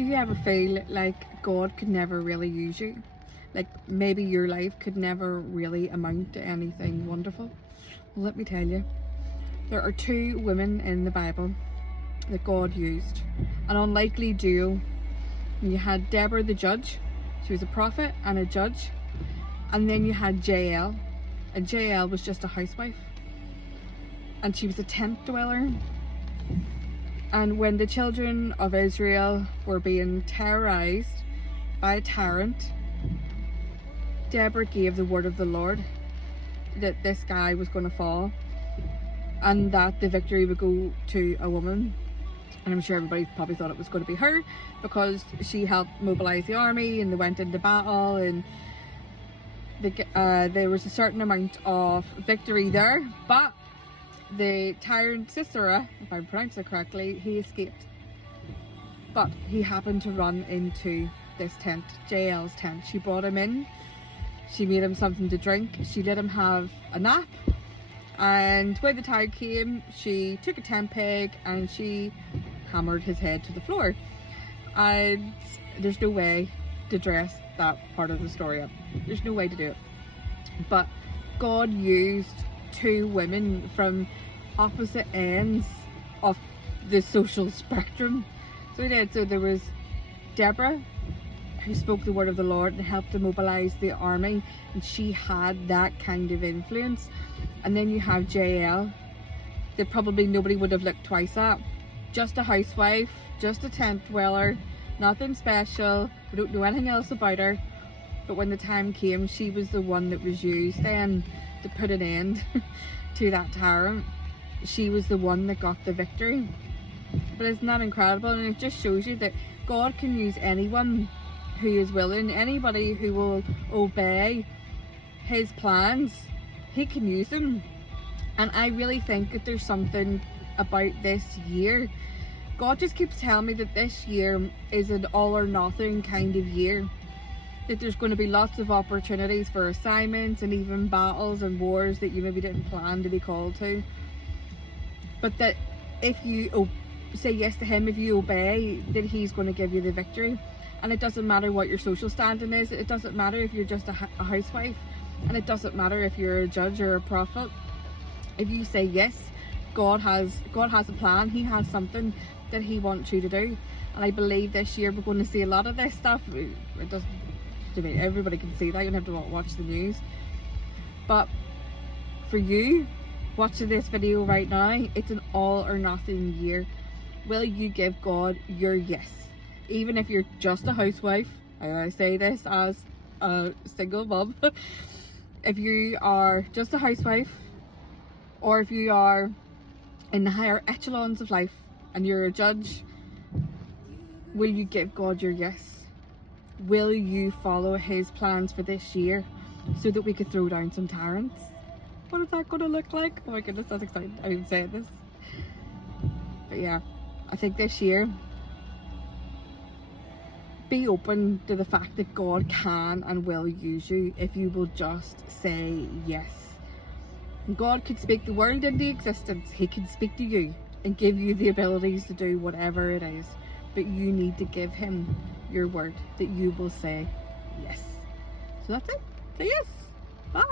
Do you ever feel like God could never really use you? Like maybe your life could never really amount to anything wonderful? Well, let me tell you, there are two women in the Bible that God used. An unlikely duo. You had Deborah the judge. She was a prophet and a judge. And then you had Jael. And Jael was just a housewife. And she was a tent dweller. And when the children of Israel were being terrorized by a tyrant, Deborah gave the word of the Lord that this guy was going to fall and that the victory would go to a woman. And I'm sure everybody probably thought it was going to be her because she helped mobilize the army and they went into battle, and there was a certain amount of victory there. But the tyrant Sisera, if I pronounce it correctly, he escaped. But he happened to run into this tent, Jael's tent. She brought him in, she made him something to drink, she let him have a nap, and when the tide came, she took a tent peg and she hammered his head to the floor. And there's no way to dress that part of the story up. There's no way to do it. But God used two women from opposite ends of the social spectrum. So he did. So there was Deborah, who spoke the word of the Lord and helped to mobilize the army, and she had that kind of influence. And then you have Jael, that probably nobody would have looked twice at. Just a housewife, just a tent dweller, nothing special, we don't know anything else about her. But when the time came, she was the one that was used then to put an end to that tyrant. She was the one that got the victory. But isn't that incredible? And it just shows you that God can use anyone who is willing, anybody who will obey his plans, he can use them. And I really think that there's something about this year. God just keeps telling me that this year is an all or nothing kind of year. That there's going to be lots of opportunities for assignments and even battles and wars that you maybe didn't plan to be called to. But that if you say yes to him, if you obey, that he's going to give you the victory. And it doesn't matter what your social standing is. It doesn't matter if you're just a housewife. And it doesn't matter if you're a judge or a prophet. If you say yes, God has a plan. He has something that he wants you to do. And I believe this year we're going to see a lot of this stuff. It doesn't, I mean, everybody can see that. You don't have to watch the news. But for you watching this video right now, it's an all or nothing year. Will you give God your yes? Even if you're just a housewife, and I say this as a single mum, if you are just a housewife, or if you are in the higher echelons of life and you're a judge, will you give God your yes? Will you follow his plans for this year so that we could throw down some tyrants? What is that going to look like? Oh my goodness, that's exciting. I even said this. But yeah, I think this year, be open to the fact that God can and will use you if you will just say yes. God could speak the world into existence. He can speak to you and give you the abilities to do whatever it is. But you need to give him your word that you will say yes. So that's it. Say yes. Bye.